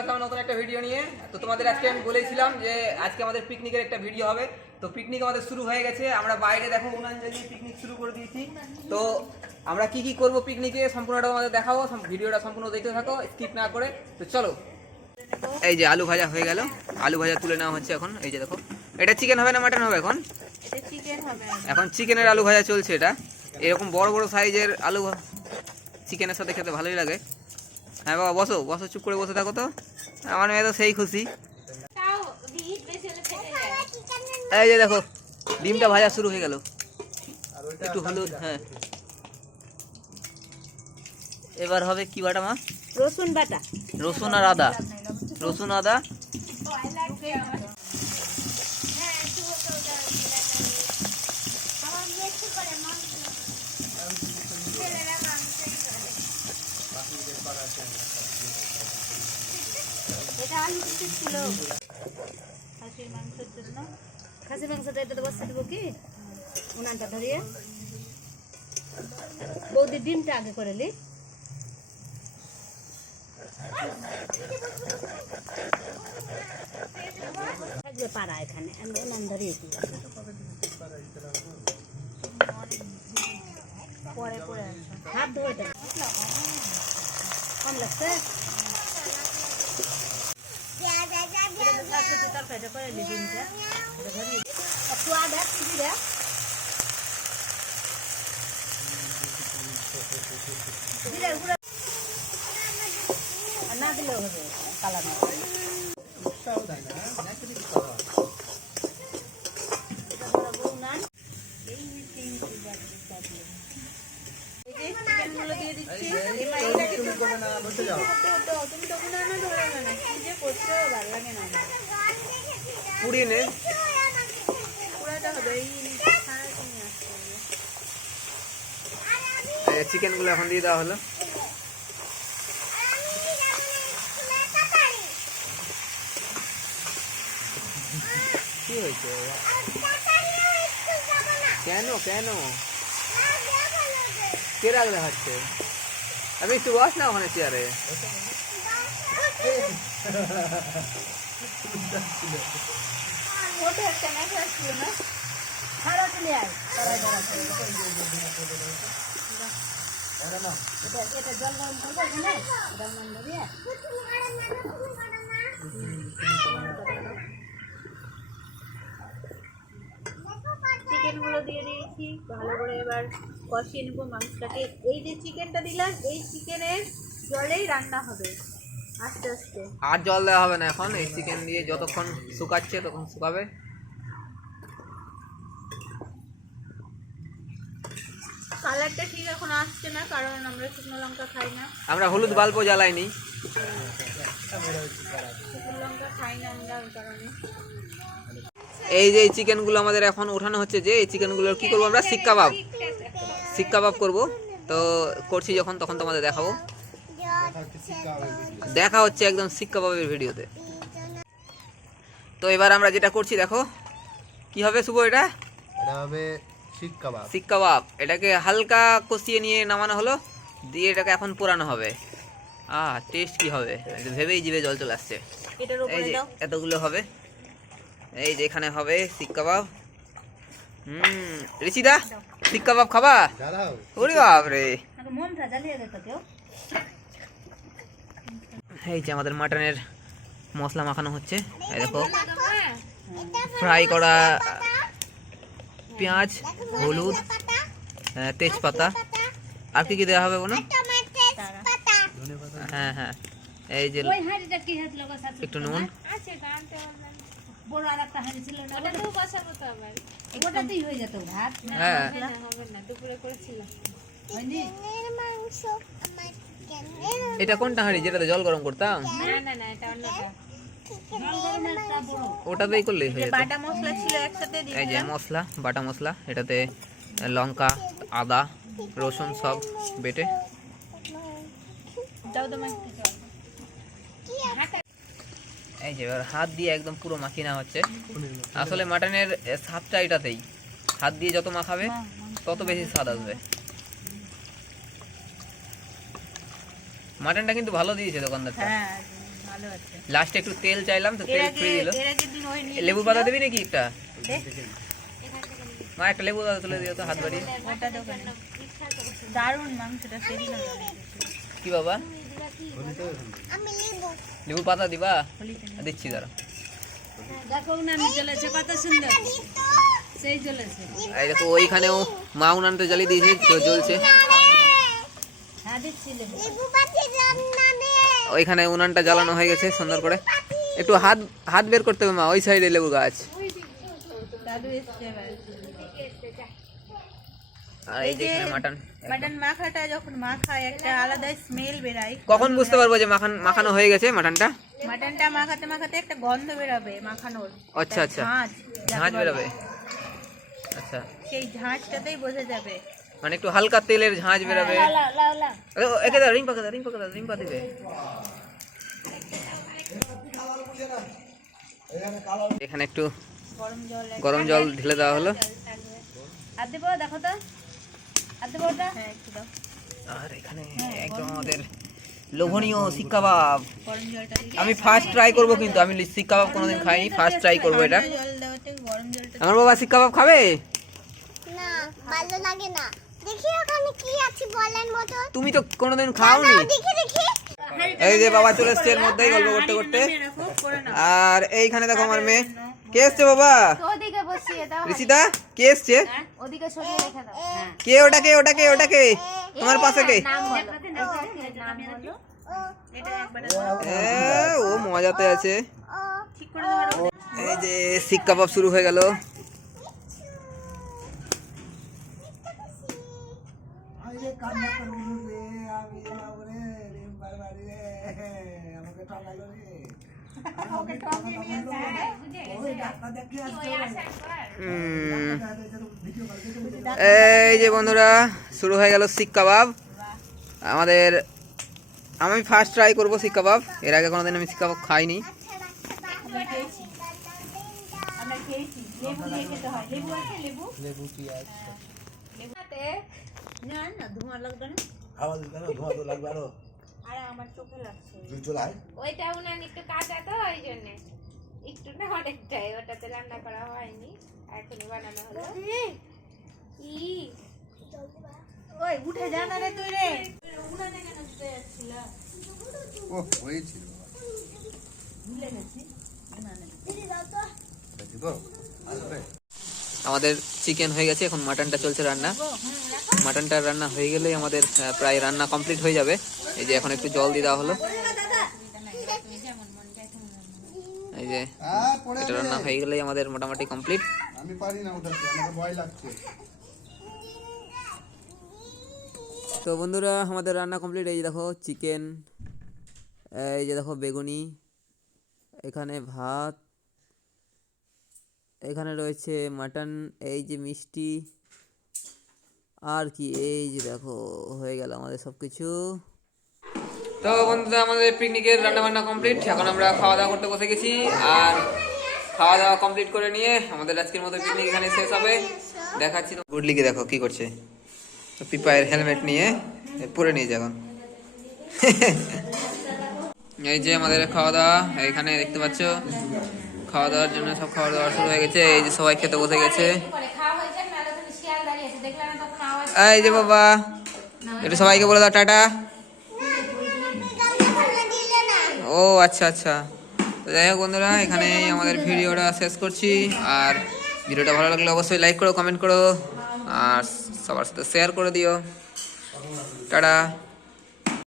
আসলাম নতুন একটা ভিডিও নিয়ে। তো তোমাদের আজকে আমি বলেছিলাম যে আজকে আমাদের পিকনিকের একটা ভিডিও হবে। তো পিকনিক আমাদের শুরু হয়ে গেছে। আমরা বাইরে দেখো উনান জ্বালিয়ে পিকনিক শুরু করে দিয়েছি। তো আমরা কি কি করব পিকনিকে সম্পূর্ণটা আমাদের দেখাবো, ভিডিওটা সম্পূর্ণ দেখতে থাকো স্কিপ না করে। তো চলো, এই যে আলু ভাজা হয়ে গেল, আলু ভাজা তুলে নেওয়া হচ্ছে এখন। এই যে দেখো, এটা চিকেন হবে না মাটন হবে এখন? এটা চিকেন হবে। এখন চিকেনের আলু ভাজা চলছে। এটা এরকম বড় বড় সাইজের আলু চিকেনের সাথে খেতে ভালোই লাগে। হ্যাঁ বাবা, বসো বসো, চুপ করে বসে থাকো তো, আমার মেয়ে তো সেই খুশি। এই যে দেখো, ডিমটা ভাজা শুরু হয়ে গেল, একটু হলুদ। হ্যাঁ, এবার হবে কি বাটা মা? রসুন বাটা, রসুন আর আদা, রসুন আদা। এটা আলু ছিল খাসির মাংসের জন্য। খাসির মাংসটা এটা বসে দেবো কি উনানটা ধরিয়ে। বৌদি ডিমটা আগে করে নি। থাকবে পাড়া এখানে, আমি উনান ধরিয়ে পরে পরে হাত ধোয়া কম লাগছে। তরকারিটা করে নি, ডিমটা ধরিয়ে একটু আদা চিড়ে না দিলেও হবে কালার না। চিকেন গুলো এখন দিয়ে দেওয়া হলো। কি হয়েছে? কেন কেন কে রাগ দেখাচ্ছে? আমি একটু বস না ওখানে চেয়ারে। জল গরম করবো দিয়ে চিকেনগুলো দিয়ে দিয়েছি ভালো করে। এবার কষিয়ে নেবো মাংসটাকে। এই যে চিকেনটা দিলাম, এই চিকেনের জলেই রান্না হবে আস্তে আস্তে। আর জল দেওয়া হবে না এখন। এই চিকেন দিয়ে যতক্ষণ শুকাচ্ছে তখন শুকাবে। কালারটা ঠিক এখন আসছে না, কারণ আমরা শুকনো লঙ্কা খাই না। আমরা হলুদ বাল্বও জ্বালাইনি, শুকনো লঙ্কা খাই না আমরা, ওই কারণে। এই যে চিকেন গুলো আমাদের এখন ওঠানো হচ্ছে। যে এই চিকেন গুলো কি করবো আমরা? শিক কাবাব, শিক কাবাব করবো। তো করছি যখন তখন তোমাদের দেখাবো। দেখা হচ্ছে একদম শিক কাবাবের ভিডিওতে। তো এবার আমরা যেটা করছি দেখো, কি হবে শুভ? এটা হবে শিক কাবাব। শিক কাবাব। এটাকে হালকা কষিয়ে নিয়ে নামানো হলো, দিয়ে এটাকে এখন পোড়ানো হবে। টেস্ট কি হবে ভেবেই জিভে জল চলে আসছে। এই যে এতগুলো হবে। এই যে এখানে হবে শিক কাবাব। ঋষিদা, শিক কাবাব খাবা? ওরে বাপরে। এই যে আমাদের মাটনের মশলা মাখানো হচ্ছে। এই দেখো, ফ্রাই করা পেঁয়াজ, হলুদ, তেজপাতা, আর কি কি দেওয়া হবে বলো? হ্যাঁ হ্যাঁ, এই যে একটু নুন। হ্যাঁ, এটা কোনটা হাঁড়ি যেটাতে জল গরম করতাম? ওটাতেই করলেই হয়ে যেত। বাটা মশলা ছিল একসাথে দিয়ে এই যে দিলাম। মশলা, বাটা মশলা, এটাতে লঙ্কা, আদা, রসুন সব বেটে। দাও তোমার এই যে এবার হাত দিয়ে একদম পুরো মাখিয়ে নেওয়া হচ্ছে। আসলে মাটনের স্বাদটা এটাতেই, হাত দিয়ে যত মাখাবে তত বেশি স্বাদ আসবে। মাটনটা কিন্তু ভালো দিয়েছে দোকানদারটা। হ্যাঁ ভালো আছে। লাস্টে একটু তেল চাইলাম তো এর তেল আগে ফ্রি দিল। এর আগের দিন ওই নিয়ে লেবু পাতা দিবি নাকি একটা? দে, মা একটা লেবু পাতা তুলে দিও তো হাত বাড়িয়ে। ওটা দোকানে দারুণ মাংসটা সেদিন কি বাবা লেবু পাতা দিবা? দিচ্ছি দাঁড়া। দেখো না আমি জ্বলেছে কত সুন্দর সেই জ্বলেছে। এই দেখো ওইখানেও মা উনানটা জ্বালিয়ে দিয়েছে জ্বলছে। হ্যাঁ দিচ্ছি লেবু। ওইখানে উনানটা জ্বালানো হয়ে গেছে সুন্দর করে। একটু হাত হাত বের করতে হবে মা, ওই সাইডে লেবু গাছ। দাদু এসছে এবার। আর এই যে এখানে মাটন। মাটন মাখাটা যখন মাখায় একটা আলাদা স্মেল বেরায়। কখন বুঝতে পারবো যে মাখানো হয়ে গেছে মাটনটা? মাটনটা মাখাতে মাখাতে একটা গন্ধ বেরাবে মাখানোর। আচ্ছা আচ্ছা, ঝাঁঝ ঝাঁঝ বেরোবে। আচ্ছা, সেই ঝাঁঝটাতেই বোঝা যাবে। মানে একটু হালকা তেলের ঝাঁঝ বেরোবে। একে দাও, রিং পাকা দাও, রিং পাকা দাও, রিং পা দিবে। এখানে একটু গরম জল ঢেলে দেওয়া হলো। আর দেবো দেখো তো, আর দেবো ওটা। হ্যাঁ একটু দাও। আর এখানে একদম আমাদের লোভনীয় শিক কাবাব। গরম জলটা দিলে আমি ফার্স্ট ট্রাই করব, কিন্তু আমি শিক কাবাব কোনোদিন খাইনি, ফার্স্ট ট্রাই করব এটা। জল দেওয়াতে গরম জলটা আমার বাবা শিক কাবাব খাবে না, ভালো লাগে না। দেখি ওখানে কি আছে বলেন মতো। তুমি তো কোনোদিন খাওনি। দেখি দেখি। এই যে বাবা চলে এসছে এর মধ্যেই গল্প করতে করতে। রাখো করে নাও। আর এইখানে দেখো আমার মেয়ে। কে এসছে বাবা? ওদিকে বসিয়ে দাও। ঋষিতা কে এসছে? ওদিকে সরিয়ে রেখে দাও। কে ওটা, কে ওটা, কে ওটা, কে তোমার পাশে কে? নাম বলো। নাম বলো। এটা একবার ও মজাতে আছে। ঠিক করে ধরো। এই যে শিক কাবাব শুরু হয়ে গেল। এই যে বন্ধুরা শুরু হয়ে গেল শিক কাবাব আমাদের। আমি ফার্স্ট ট্রাই করবো শিক কাবাব, এর আগে কোনোদিন আমি শিক কাবাব খাইনি। আমরা খেয়েছি। লেবু দিয়ে খেতে হয়। লেবু আছে লেবু? লেবু পেঁয়াজ না না ধোঁয়া লাগবে না। ধোঁয়া তো লাগবে আরো। আরে আমার চোখে লাগছে। তুই চলে আয়। ওইটা উনান একটু কাঁচা তো ওই জন্য একটু না অনেকটাই ওটাতে রান্না করা হয়নি, এখনই বানানো হলো। ই ওই উঠে যা না রে তুই রে। ও হয়েছিল ভুলে গেছি। দেখো আসবে। আমাদের চিকেন হয়ে গেছে, এখন মাটনটা চলছে রান্না। মাটনটা রান্না হয়ে গেলেই আমাদের প্রায় রান্না কমপ্লিট হয়ে যাবে। এই যে এখন একটু জল দিয়ে দেওয়া হলো। এই যে এটা রান্না হয়ে গেলেই আমাদের মোটামুটি কমপ্লিট। আমি পারি না উঠাতে, আমাকে ভয় লাগছে। তো বন্ধুরা আমাদের রান্না কমপ্লিট। এই যে দেখো চিকেন, এই যে দেখো বেগুনি, এখানে ভাত, এখানে রয়েছে মাটন, এই যে মিষ্টি, আর কি এই যে দেখো হয়ে গেল আমাদের সব কিছু। তো বন্ধুরা আমাদের পিকনিকের রান্না বান্না কমপ্লিট, এখন আমরা খাওয়া দাওয়া করতে বসে গেছি। আর খাওয়া দাওয়া কমপ্লিট করে নিয়ে আমাদের আজকের মতো পিকনিক এখানে শেষ হবে। দেখাচ্ছি গুডলিকে, দেখো কি করছে, পিপায়ের হেলমেট নিয়ে পরে নিয়ে যাবেন। এই যে আমাদের খাওয়া দাওয়া এখানে দেখতে পাচ্ছ, খাওয়া দাওয়ার জন্য সব খাওয়া দাওয়া শুরু হয়ে গেছে। এই যে সবাই খেতে বসে গেছে। এই যে বাবা একটু সবাইকে বলে দাও টাটা। ও আচ্ছা আচ্ছা, তো যাই হোক বন্ধুরা এখানে আমাদের ভিডিওটা শেষ করছি। আর ভিডিওটা ভালো লাগলে অবশ্যই লাইক করো, কমেন্ট করো, আর সবার সাথে শেয়ার করে দিও। টাটা।